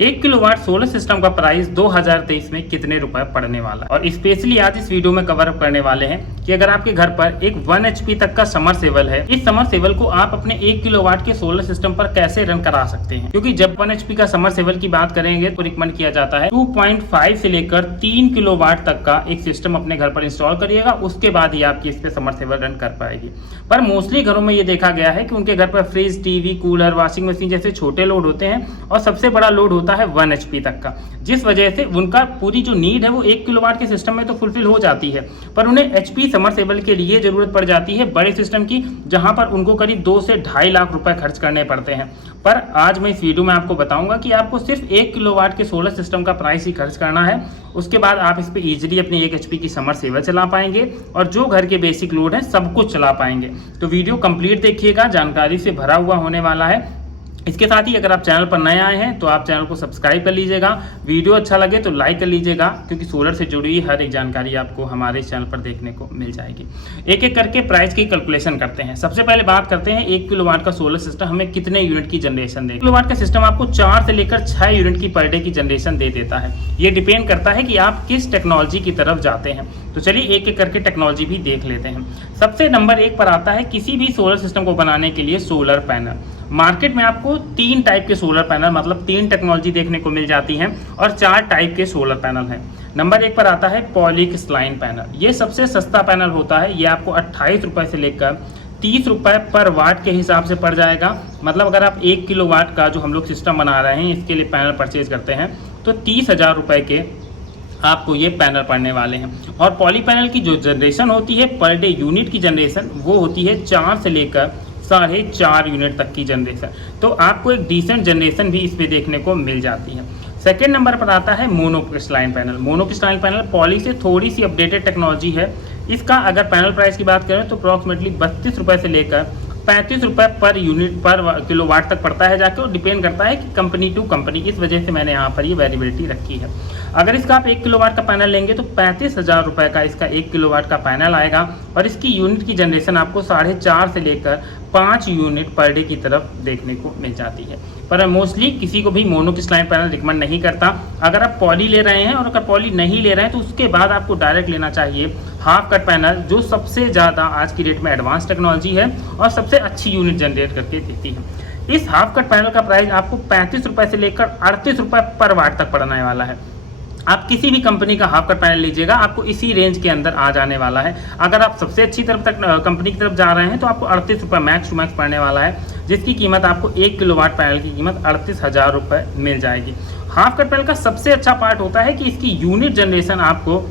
1 kilowatt solar system का price 2023 में कितने रुपए पड़ने वाला है। और स्पेशली आज इस वीडियो में कवर अप करने वाले हैं कि अगर आपके घर पर एक 1 HP तक का समरसेबल है, इस समरसेबल को आप अपने 1 किलोवाट के सोलर सिस्टम पर कैसे रन करा सकते हैं। क्योंकि जब 1 HP का समरसेबल की बात करेंगे तो रिकमेंड किया जाता है 2.5 से लेकर 3 किलोवाट तक का एक सिस्टम अपने घर पर इंस्टॉल करिएगा, उसके बाद ही आपकी इस पे समरसेबल रन कर पाएगी। पर मोस्टली घरों में ये देखा गया है कि उनके घर पर fridge, TV, cooler, washing machine जैसे छोटे लोड होते हैं और सबसे बड़ा लोड होता है 1 HP तक का, जिस वजह से उनका पूरी जो नीड है वो 1 किलोवाट के सिस्टम में तो फुलफिल हो जाती है, पर उन्हें HP समरसेबल के लिए जरूरत पड़ जाती है बड़े सिस्टम की, जहां पर उनको करीब 2 से 2.5 लाख रुपए खर्च करने पड़ते हैं। पर आज मैं इस वीडियो में आपको बताऊंगा कि आपको सिर्फ 1 किलोवाट के सोलर सिस्टम का प्राइस ही खर्च करना है, उसके बाद आप इस पे इजीली अपनी 1 HP की समरसेबल चला पाएंगे और जो घर के बेसिक लोड है सब कुछ चला पाएंगे। तो वीडियो कंप्लीट देखिएगा, जानकारी से भरा हुआ होने वाला है। इसके साथ ही अगर आप चैनल पर नए आए हैं तो आप चैनल को सब्सक्राइब कर लीजिएगा, वीडियो अच्छा लगे तो लाइक कर लीजिएगा, क्योंकि सोलर से जुड़ी हर एक जानकारी आपको हमारे चैनल पर देखने को मिल जाएगी। एक एक करके प्राइस की कैलकुलेशन करते हैं। सबसे पहले बात करते हैं 1 किलोवाट का सोलर सिस्टम हमें कितने यूनिट की जनरेशन देगा। 1 किलोवाट का सिस्टम आपको 4 से लेकर 6 यूनिट की पर डे की जनरेशन दे देता है। ये डिपेंड करता है कि आप किस टेक्नोलॉजी की तरफ जाते हैं। तो चलिए एक एक करके टेक्नोलॉजी भी देख लेते हैं। सबसे नंबर 1 पर आता है किसी भी सोलर सिस्टम को बनाने के लिए सोलर पैनल। मार्केट में आपको 3 टाइप के सोलर पैनल, मतलब 3 टेक्नोलॉजी देखने को मिल जाती हैं और 4 टाइप के सोलर पैनल हैं। नंबर 1 पर आता है पॉलीक्रिस्टलाइन पैनल। ये सबसे सस्ता पैनल होता है। ये आपको 28 रुपये से लेकर 30 रुपये पर वाट के हिसाब से पड़ जाएगा। मतलब अगर आप 1 किलोवाट का जो हम लोग सिस्टम बना रहे हैं इसके लिए पैनल परचेज करते हैं तो 30,000 रुपये के आपको ये पैनल पड़ने वाले हैं। और पॉली पैनल की जो जनरेशन होती है पर डे यूनिट की जनरेशन, वो होती है 4 से लेकर 4.5 यूनिट तक की जनरेशन। तो आपको एक डिसेंट जनरेशन भी इस पे देखने को मिल जाती है। सेकेंड नंबर पर आता है monocrystalline panel. Monocrystalline panel poly से थोड़ी सी अपडेटेड टेक्नोलॉजी है। इसका अगर पैनल प्राइस की बात करें तो अप्रॉक्सीमेटली 32 रुपये से लेकर 35 रुपये पर यूनिट पर किलोवाट तक पड़ता है जाके, और डिपेंड करता है कि कंपनी टू कंपनी। इस वजह से मैंने यहाँ पर ये वेरिएबिलिटी रखी है। अगर इसका आप 1 किलोवाट का पैनल लेंगे तो 35,000 रुपये का इसका 1 किलोवाट का पैनल आएगा और इसकी यूनिट की जनरेशन आपको 4.5 से लेकर 5 यूनिट पर डे की तरफ देखने को मिल जाती है। पर मोस्टली किसी को भी मोनोक्रिस्टलाइन पैनल रिकमेंड नहीं करता। अगर आप पॉली ले रहे हैं और अगर पॉली नहीं ले रहे हैं तो उसके बाद आपको डायरेक्ट लेना चाहिए हाफ कट पैनल, जो सबसे ज़्यादा आज की डेट में एडवांस टेक्नोलॉजी है और सबसे अच्छी यूनिट जनरेट करके देती है। इस हाफ कट पैनल का प्राइस आपको 35 रुपये से लेकर 38 रुपये पर वाट तक पड़ने वाला है। आप किसी भी कंपनी का हाफ कट पैनल लीजिएगा आपको इसी रेंज के अंदर आ जाने वाला है। अगर आप सबसे अच्छी तरफ तक कंपनी की तरफ जा रहे हैं तो आपको 38 रुपये मैक्स टू मैक्स पड़ने वाला है, जिसकी कीमत आपको 1 किलोवाट पैनल की कीमत 38,000 रुपये मिल जाएगी। हाफ कट पैनल का सबसे अच्छा पार्ट होता है कि इसकी यूनिट जनरेशन आपको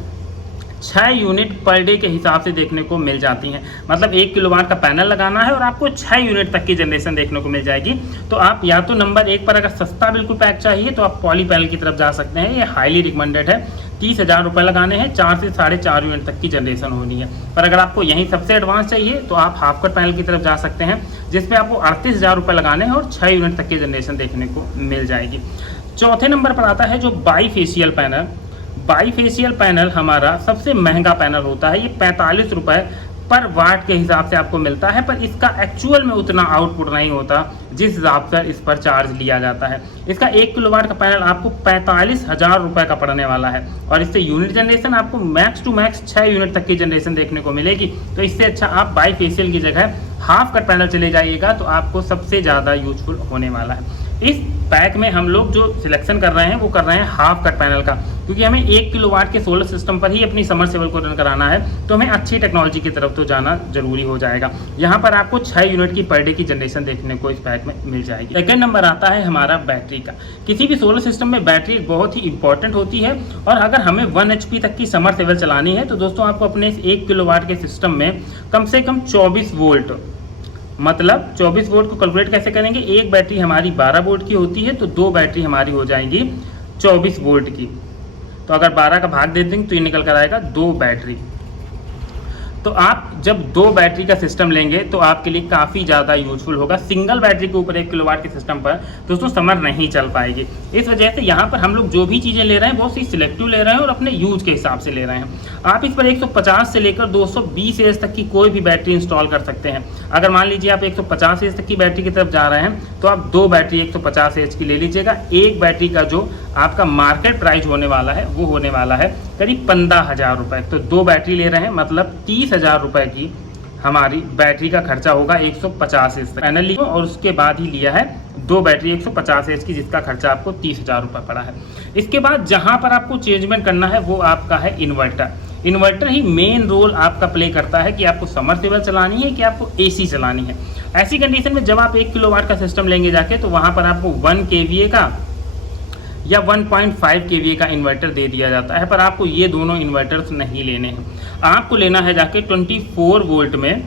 6 यूनिट पर डे के हिसाब से देखने को मिल जाती हैं। मतलब 1 किलोवाट का पैनल लगाना है और आपको 6 यूनिट तक की जनरेशन देखने को मिल जाएगी। तो आप या तो नंबर 1 पर अगर सस्ता बिल्कुल पैक चाहिए तो आप पॉली पैनल की तरफ जा सकते हैं। ये हाईली रिकमेंडेड है। 30,000 रुपये लगाने हैं, 4 से 4.5 यूनिट तक की जनरेशन होनी है। पर अगर आपको यहीं सबसे एडवांस चाहिए तो आप हाफ कट पैनल की तरफ जा सकते हैं, जिसमें आपको 38,000 रुपये लगाने हैं और 6 यूनिट तक की जनरेशन देखने को मिल जाएगी। चौथे नंबर पर आता है जो बाईफेशियल पैनल। बाईफेशियल पैनल हमारा सबसे महंगा पैनल होता है। ये 45 रुपये पर वाट के हिसाब से आपको मिलता है, पर इसका एक्चुअल में उतना आउटपुट नहीं होता जिस हिसाब से इस पर चार्ज लिया जाता है। इसका 1 किलोवाट का पैनल आपको 45,000 रुपये का पड़ने वाला है और इससे यूनिट जनरेशन आपको मैक्स टू मैक्स 6 यूनिट तक की जनरेशन देखने को मिलेगी। तो इससे अच्छा आप बाईफेशियल की जगह हाफ कट पैनल चले जाइएगा तो आपको सबसे ज़्यादा यूजफुल होने वाला है। इस पैक में हम लोग जो सिलेक्शन कर रहे हैं वो कर रहे हैं हाफ कट पैनल का, क्योंकि हमें 1 किलोवाट के सोलर सिस्टम पर ही अपनी समरसेबल को रन कराना है, तो हमें अच्छी टेक्नोलॉजी की तरफ तो जाना जरूरी हो जाएगा। यहाँ पर आपको 6 यूनिट की पर डे की जनरेशन देखने को इस पैक में मिल जाएगी। सेकेंड नंबर आता है हमारा बैटरी का। किसी भी सोलर सिस्टम में बैटरी बहुत ही इंपॉर्टेंट होती है और अगर हमें 1 HP तक की समरसेबल चलानी है तो दोस्तों आपको अपने इस 1 किलोवाट के सिस्टम में कम से कम 24 वोल्ट, मतलब 24 वोल्ट को कैलकुलेट कैसे करेंगे, एक बैटरी हमारी 12 वोल्ट की होती है तो 2 बैटरी हमारी हो जाएंगी 24 वोल्ट की। तो अगर 12 का भाग दे देंगे तो ये निकल कर आएगा 2 बैटरी। तो आप जब 2 बैटरी का सिस्टम लेंगे तो आपके लिए काफ़ी ज़्यादा यूजफुल होगा। सिंगल बैटरी के ऊपर 1 किलोवाट के सिस्टम पर दोस्तों समर नहीं चल पाएगी। इस वजह से यहाँ पर हम लोग जो भी चीज़ें ले रहे हैं बहुत सी सिलेक्टिव ले रहे हैं और अपने यूज के हिसाब से ले रहे हैं। आप इस पर 150 से लेकर 220 एच तक की कोई भी बैटरी इंस्टॉल कर सकते हैं। अगर मान लीजिए आप 150 एच तक की बैटरी की तरफ जा रहे हैं तो आप 2 बैटरी 150 एच की ले लीजिएगा। एक बैटरी का जो आपका मार्केट प्राइस होने वाला है वो होने वाला है करीब 15,000 रुपये। तो 2 बैटरी ले रहे हैं मतलब 30,000 रुपये की हमारी बैटरी का खर्चा होगा 150 एच तक पैनल लिया और उसके बाद ही लिया है 2 बैटरी 150 एच की जिसका खर्चा आपको 30,000 रुपये पड़ा है। इसके बाद जहां पर आपको चेंजमेंट करना है वो आपका है इन्वर्टर। इन्वर्टर ही मेन रोल आपका प्ले करता है कि आपको समरसेबल चलानी है कि आपको एसी चलानी है। ऐसी कंडीशन में जब आप 1 किलोवाट का सिस्टम लेंगे जाके तो वहां पर आपको 1 kVA का या 1.5 kVA का इन्वर्टर दे दिया जाता है, पर आपको ये दोनों इन्वर्टर्स नहीं लेने हैं। आपको लेना है जाके 24 वोल्ट में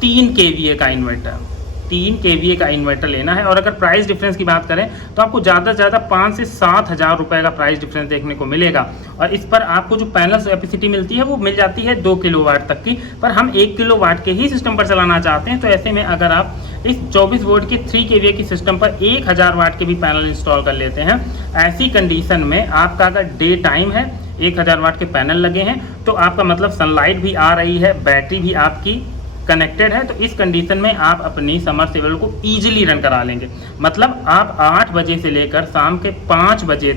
3 kVA का इन्वर्टर। 3 kVA का इन्वर्टर लेना है। और अगर प्राइस डिफरेंस की बात करें तो आपको ज़्यादा से ज़्यादा 5 से 7,000 रुपये का प्राइस डिफरेंस देखने को मिलेगा। और इस पर आपको जो पैनल कैपेसिटी मिलती है वो मिल जाती है 2 किलोवाट तक की, पर हम 1 किलोवाट के ही सिस्टम पर चलाना चाहते हैं। तो ऐसे में अगर आप इस 24 वोल्ट के 3 kVA की सिस्टम पर 1000 वाट के भी पैनल इंस्टॉल कर लेते हैं, ऐसी कंडीशन में आपका अगर डे टाइम है 1000 वाट के पैनल लगे हैं तो आपका मतलब सनलाइट भी आ रही है, बैटरी भी आपकी कनेक्टेड है, तो इस कंडीशन में आप अपनी समरसेबल को ईजिली रन करा लेंगे। मतलब आप 8 बजे से लेकर शाम के 5 बजे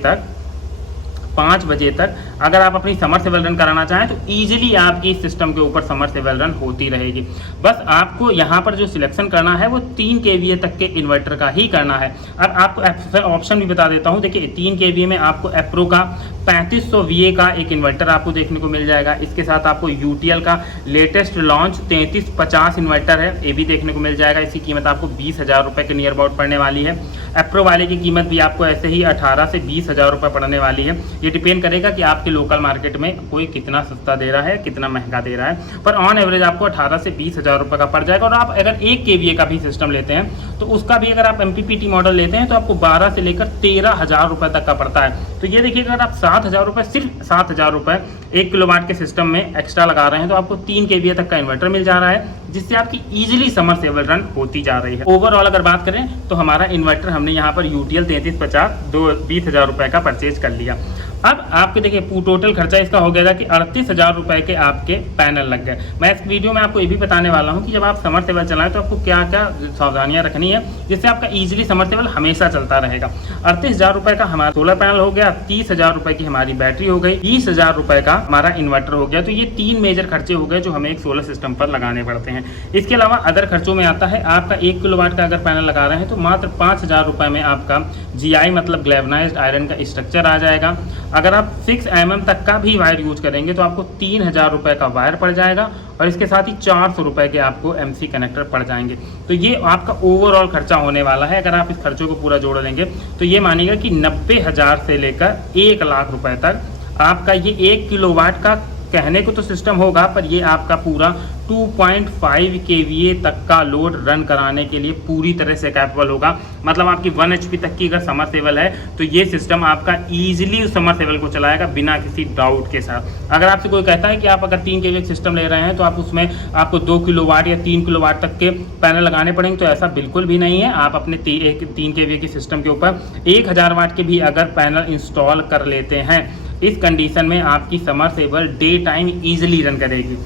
तक अगर आप अपनी समरसेबल रन कराना चाहें तो ईजिली आपकी सिस्टम के ऊपर समरसेबल रन होती रहेगी। बस आपको यहाँ पर जो सिलेक्शन करना है वो 3 kVA तक के इन्वर्टर का ही करना है। अब आपको ऑप्शन भी बता देता हूँ। देखिए 3 kVA में आपको एप्रो का 3500 VA का एक इन्वर्टर आपको देखने को मिल जाएगा। इसके साथ आपको यूटीएल का लेटेस्ट लॉन्च 3350 इन्वर्टर है, ये भी देखने को मिल जाएगा। इसकी कीमत आपको 20,000 रुपये के नियर अबाउट पड़ने वाली है। एप्रो वाले की कीमत भी आपको ऐसे ही 18 से 20,000 रुपये पड़ने वाली है। ये डिपेंड करेगा कि आपके लोकल मार्केट में कोई कितना सस्ता दे रहा है, कितना महंगा दे रहा है, पर ऑन एवरेज आपको 18 से 20,000 रुपये का पड़ जाएगा। और आप अगर 1 kVA का भी सिस्टम लेते हैं तो उसका भी अगर आप MPPT मॉडल लेते हैं तो आपको 12 से लेकर 13,000 रुपये तक का पड़ता है। तो ये देखिए अगर आप 7,000 रुपये, सिर्फ 7,000 रुपये 1 किलोवाट के सिस्टम में एक्स्ट्रा लगा रहे हैं तो आपको 3 kVA तक का इन्वर्टर मिल जा रहा है, जिससे आपकी ईजिली समरसेबल रन होती जा रही है। ओवरऑल अगर बात करें तो हमारा इन्वर्टर हमने यहाँ पर यूटीएल 3350 20,000 रुपये का परचेज कर लिया। अब आपके देखिए टोटल खर्चा इसका हो गया था कि 38,000 रुपये के आपके पैनल लग गए। मैं इस वीडियो में आपको ये भी बताने वाला हूँ कि जब आप समरसेबल चलाएं तो आपको क्या क्या सावधानियां रखनी है जिससे आपका इजीली समरसेबल हमेशा चलता रहेगा। 38,000 रुपये का हमारा सोलर पैनल हो गया, 30,000 रुपये की हमारी बैटरी हो गई, 20,000 रुपये का हमारा इन्वर्टर हो गया। तो ये 3 मेजर खर्चे हो गए जो हमें एक सोलर सिस्टम पर लगाने पड़ते हैं। इसके अलावा अदर खर्चों में आता है आपका 1 किलोवाट का अगर पैनल लगा रहे हैं तो मात्र 5,000 रुपये में आपका GI मतलब गैल्वेनाइज्ड आयरन का स्ट्रक्चर आ जाएगा। अगर आप 6 mm तक का भी वायर यूज करेंगे तो आपको 3,000 रुपये का वायर पड़ जाएगा और इसके साथ ही 400 रुपये के आपको MC कनेक्टर पड़ जाएंगे। तो ये आपका ओवरऑल खर्चा होने वाला है। अगर आप इस खर्चों को पूरा जोड़ लेंगे तो ये मानिएगा कि 90,000 से लेकर 1 लाख रुपए तक आपका ये 1 किलोवाट का कहने को तो सिस्टम होगा, पर ये आपका पूरा 2.5 kVA तक का लोड रन कराने के लिए पूरी तरह से कैपेबल होगा। मतलब आपकी 1 HP तक की अगर समरसेबल है तो ये सिस्टम आपका ईजिली उस समरसेबल को चलाएगा बिना किसी डाउट के साथ। अगर आपसे कोई कहता है कि आप अगर 3 kVA सिस्टम ले रहे हैं तो आप उसमें आपको 2 किलोवाट या 3 किलोवाट तक के पैनल लगाने पड़ेंगे, तो ऐसा बिल्कुल भी नहीं है। आप अपने 3 kVA की सिस्टम के ऊपर 1000 वाट के भी अगर पैनल इंस्टॉल कर लेते हैं, इस कंडीशन में आपकी submersible day time easily run करेगी,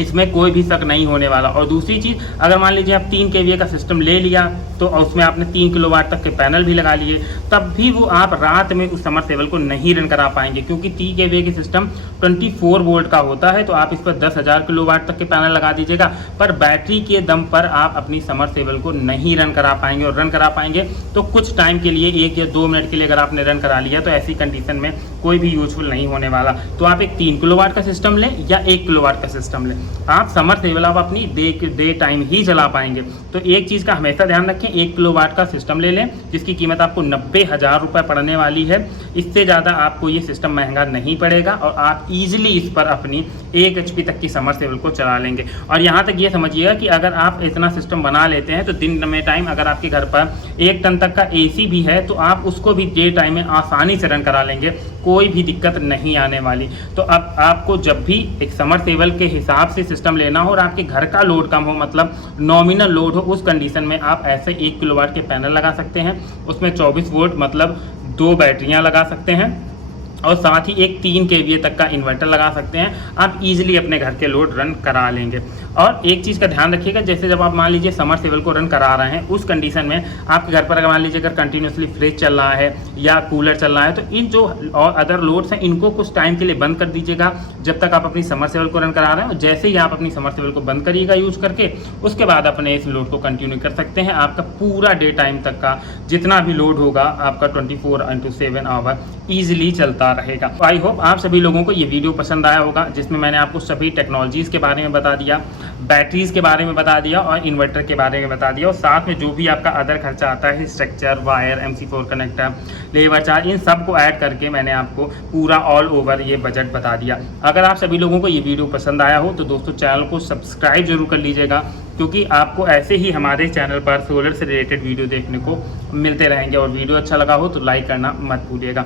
इसमें कोई भी शक नहीं होने वाला। और दूसरी चीज़, अगर मान लीजिए आप 3 kVA का सिस्टम ले लिया तो उसमें आपने 3 किलोवाट तक के पैनल भी लगा लिए, तब भी वो आप रात में उस समरसेबल को नहीं रन करा पाएंगे, क्योंकि 3 kVA की सिस्टम 24 वोल्ट का होता है। तो आप इस पर 10,000 किलोवाट तक के पैनल लगा दीजिएगा, पर बैटरी के दम पर आप अपनी समरसेबल को नहीं रन करा पाएंगे। और रन करा पाएंगे तो कुछ टाइम के लिए, 1 या 2 मिनट के लिए अगर आपने रन करा लिया तो ऐसी कंडीशन में कोई भी यूजफुल नहीं होने वाला। तो आप एक 3 किलोवाट का सिस्टम लें या 1 किलोवाट का सिस्टम लें, आप समरसेबल आप अपनी डे टाइम ही चला पाएंगे। तो एक चीज़ का हमेशा ध्यान रखें, 1 किलोवाट का सिस्टम ले लें जिसकी कीमत आपको 90,000 रुपये पड़ने वाली है। इससे ज़्यादा आपको ये सिस्टम महंगा नहीं पड़ेगा और आप ईजिली इस पर अपनी 1 HP तक की समरसेबल को चला लेंगे। और यहाँ तक ये समझिएगा कि अगर आप इतना सिस्टम बना लेते हैं तो दिन में टाइम अगर आपके घर पर 1 टन तक का AC भी है तो आप उसको भी डे टाइम में आसानी से रन करा लेंगे, कोई भी दिक्कत नहीं आने वाली। तो अब आपको जब भी एक समरसेबल के हिसाब से सिस्टम लेना हो और आपके घर का लोड कम हो, मतलब नॉमिनल लोड हो, उस कंडीशन में आप ऐसे 1 किलोवाट के पैनल लगा सकते हैं। उसमें 24 वोल्ट मतलब 2 बैटरियां लगा सकते हैं और साथ ही एक 3 kVA तक का इन्वर्टर लगा सकते हैं। आप इजीली अपने घर के लोड रन करा लेंगे। और एक चीज़ का ध्यान रखिएगा, जैसे जब आप मान लीजिए समरसेबल को रन करा रहे हैं, उस कंडीशन में आपके घर पर अगर मान लीजिए अगर कंटिन्यूसली फ्रिज चल रहा है या कूलर चल रहा है तो इन जो और अदर लोड्स हैं इनको कुछ टाइम के लिए बंद कर दीजिएगा जब तक आप अपनी समरसेबल को रन करा रहे हैं। जैसे ही आप अपनी समरसेबल को बंद करिएगा यूज करके, उसके बाद अपने इस लोड को कंटिन्यू कर सकते हैं। आपका पूरा डे टाइम तक का जितना भी लोड होगा आपका 24/7 आवर ईजिली चलता रहेगा। तो आई होप आप सभी लोगों को ये वीडियो पसंद आया होगा, जिसमें मैंने आपको सभी टेक्नोलॉजीज़ के बारे में बता दिया, बैटरीज़ के बारे में बता दिया और इन्वर्टर के बारे में बता दिया, और साथ में जो भी आपका अदर खर्चा आता है, structure, wire, MC4 connector, labour charge, इन सब को ऐड करके मैंने आपको पूरा ऑल ओवर ये बजट बता दिया। अगर आप सभी लोगों को ये वीडियो पसंद आया हो तो दोस्तों चैनल को सब्सक्राइब जरूर कर लीजिएगा, क्योंकि आपको ऐसे ही हमारे चैनल पर सोलर से रिलेटेड वीडियो देखने को मिलते रहेंगे। और वीडियो अच्छा लगा हो तो लाइक करना मत भूलिएगा।